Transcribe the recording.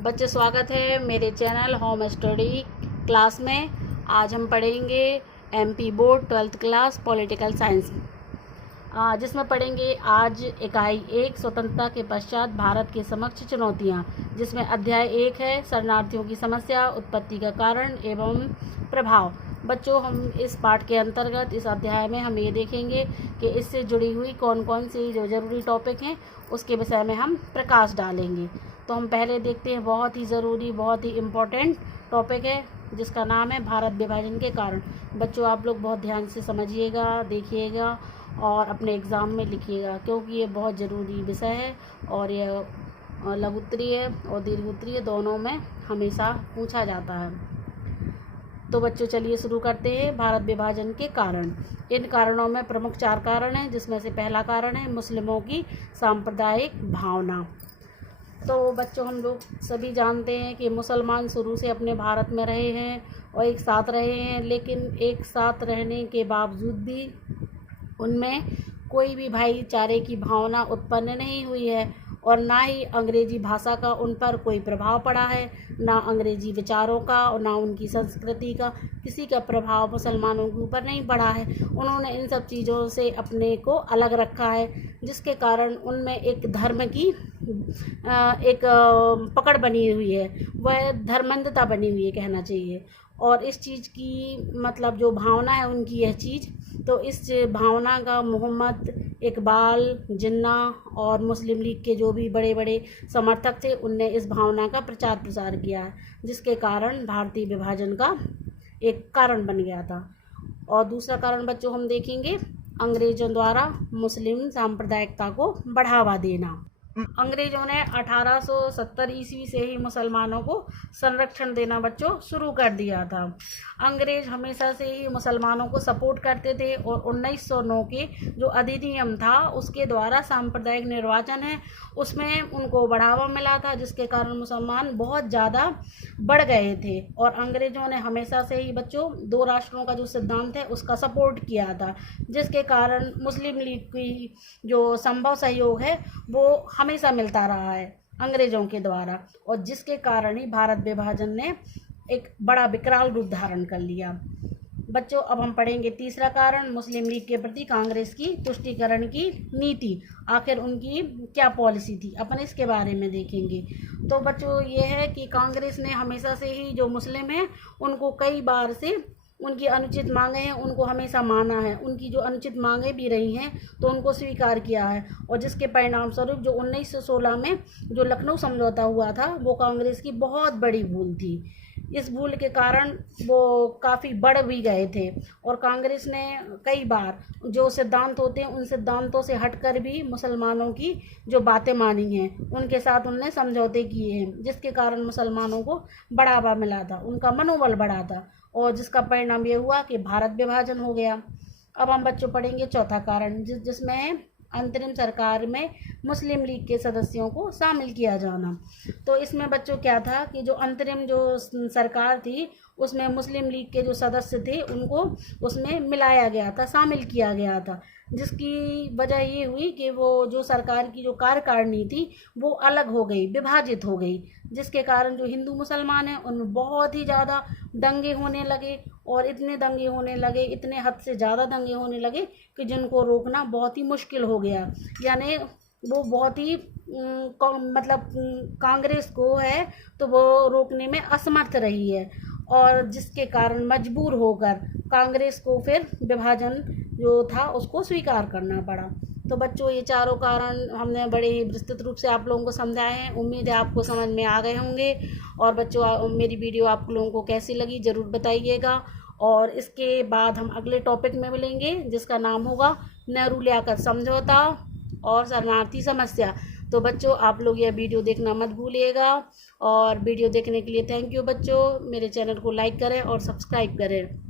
बच्चे स्वागत है मेरे चैनल होम स्टडी क्लास में। आज हम पढ़ेंगे MP board 12th class political science, जिसमें पढ़ेंगे आज इकाई 1 स्वतंत्रता के पश्चात भारत के समक्ष चुनौतियां, जिसमें अध्याय 1 है शरणार्थियों की समस्या, उत्पत्ति का कारण एवं प्रभाव। बच्चों, हम इस पाठ के अंतर्गत इस अध्याय में हम ये देखेंगे कि इससे जुड़ी हुई कौन कौन सी जो ज़रूरी टॉपिक हैं उसके विषय में हम प्रकाश डालेंगे। तो हम पहले देखते हैं, बहुत ही ज़रूरी, बहुत ही इम्पोर्टेंट टॉपिक है जिसका नाम है भारत विभाजन के कारण। बच्चों, आप लोग बहुत ध्यान से समझिएगा, देखिएगा और अपने एग्ज़ाम में लिखिएगा, क्योंकि ये बहुत ज़रूरी विषय है और ये लघु उत्तरीय और दीर्घ उत्तरीय दोनों में हमेशा पूछा जाता है। तो बच्चों, चलिए शुरू करते हैं। भारत विभाजन के कारण। इन कारणों में प्रमुख 4 कारण हैं, जिसमें से पहला कारण है मुस्लिमों की सांप्रदायिक भावना। तो बच्चों, हम लोग सभी जानते हैं कि मुसलमान शुरू से अपने भारत में रहे हैं और एक साथ रहे हैं, लेकिन एक साथ रहने के बावजूद भी उनमें कोई भी भाईचारे की भावना उत्पन्न नहीं हुई है और ना ही अंग्रेजी भाषा का उन पर कोई प्रभाव पड़ा है, ना अंग्रेजी विचारों का और ना उनकी संस्कृति का किसी का प्रभाव मुसलमानों के ऊपर नहीं पड़ा है। उन्होंने इन सब चीज़ों से अपने को अलग रखा है, जिसके कारण उनमें एक धर्म की एक पकड़ बनी हुई है, वह धर्मांधता बनी हुई है कहना चाहिए। और इस चीज़ की मतलब जो भावना है उनकी यह चीज़, तो इस भावना का मोहम्मद इकबाल, जिन्ना और मुस्लिम लीग के जो भी बड़े बड़े समर्थक थे उनने इस भावना का प्रचार प्रसार किया है, जिसके कारण भारतीय विभाजन का एक कारण बन गया था। और दूसरा कारण बच्चों हम देखेंगे, अंग्रेज़ों द्वारा मुस्लिम सांप्रदायिकता को बढ़ावा देना। अंग्रेज़ों ने 1870 ईस्वी से ही मुसलमानों को संरक्षण देना बच्चों शुरू कर दिया था। अंग्रेज़ हमेशा से ही मुसलमानों को सपोर्ट करते थे और 1909 के जो अधिनियम था उसके द्वारा सांप्रदायिक निर्वाचन है उसमें उनको बढ़ावा मिला था, जिसके कारण मुसलमान बहुत ज़्यादा बढ़ गए थे। और अंग्रेज़ों ने हमेशा से ही बच्चों 2 राष्ट्रों का जो सिद्धांत है उसका सपोर्ट किया था, जिसके कारण मुस्लिम लीग की जो संभव सहयोग है वो हमेशा मिलता रहा है अंग्रेज़ों के द्वारा, और जिसके कारण ही भारत विभाजन ने एक बड़ा विकराल रूप धारण कर लिया। बच्चों, अब हम पढ़ेंगे तीसरा कारण, मुस्लिम लीग के प्रति कांग्रेस की तुष्टीकरण की नीति। आखिर उनकी क्या पॉलिसी थी, अपन इसके बारे में देखेंगे। तो बच्चों, ये है कि कांग्रेस ने हमेशा से ही जो मुस्लिम हैं उनको कई बार से उनकी अनुचित मांगे हैं उनको हमेशा माना है, उनकी जो अनुचित मांगे भी रही हैं तो उनको स्वीकार किया है, और जिसके परिणाम स्वरूप जो 1916 में जो लखनऊ समझौता हुआ था वो कांग्रेस की बहुत बड़ी भूल थी। इस भूल के कारण वो काफ़ी बढ़ भी गए थे और कांग्रेस ने कई बार जो सिद्धांत होते हैं उन सिद्धांतों से हटकर भी मुसलमानों की जो बातें मानी हैं उनके साथ उनने समझौते किए हैं, जिसके कारण मुसलमानों को बढ़ावा मिला था, उनका मनोबल बढ़ा था, और जिसका परिणाम ये हुआ कि भारत विभाजन हो गया। अब हम बच्चों पढ़ेंगे चौथा कारण, जिसमें अंतरिम सरकार में मुस्लिम लीग के सदस्यों को शामिल किया जाना। तो इसमें बच्चों क्या था कि जो अंतरिम जो सरकार थी उसमें मुस्लिम लीग के जो सदस्य थे उनको उसमें मिलाया गया था, शामिल किया गया था, जिसकी वजह ये हुई कि वो जो सरकार की जो कार्यकारिणी थी वो अलग हो गई, विभाजित हो गई, जिसके कारण जो हिंदू मुसलमान हैं उनमें बहुत ही ज़्यादा दंगे होने लगे, और इतने दंगे होने लगे, इतने हद से ज़्यादा दंगे होने लगे कि जिनको रोकना बहुत ही मुश्किल हो गया। यानी वो बहुत ही मतलब कांग्रेस को है तो वो रोकने में असमर्थ रही है, और जिसके कारण मजबूर होकर कांग्रेस को फिर विभाजन जो था उसको स्वीकार करना पड़ा। तो बच्चों, ये चारों कारण हमने बड़े ही विस्तृत रूप से आप लोगों को समझाए हैं, उम्मीद है आपको समझ में आ गए होंगे। और बच्चों, मेरी वीडियो आप लोगों को कैसी लगी ज़रूर बताइएगा, और इसके बाद हम अगले टॉपिक में मिलेंगे जिसका नाम होगा नेहरू लियाकत समझौता और शरणार्थी समस्या। तो बच्चों, आप लोग यह वीडियो देखना मत भूलिएगा, और वीडियो देखने के लिए थैंक यू बच्चों। मेरे चैनल को लाइक करें और सब्सक्राइब करें।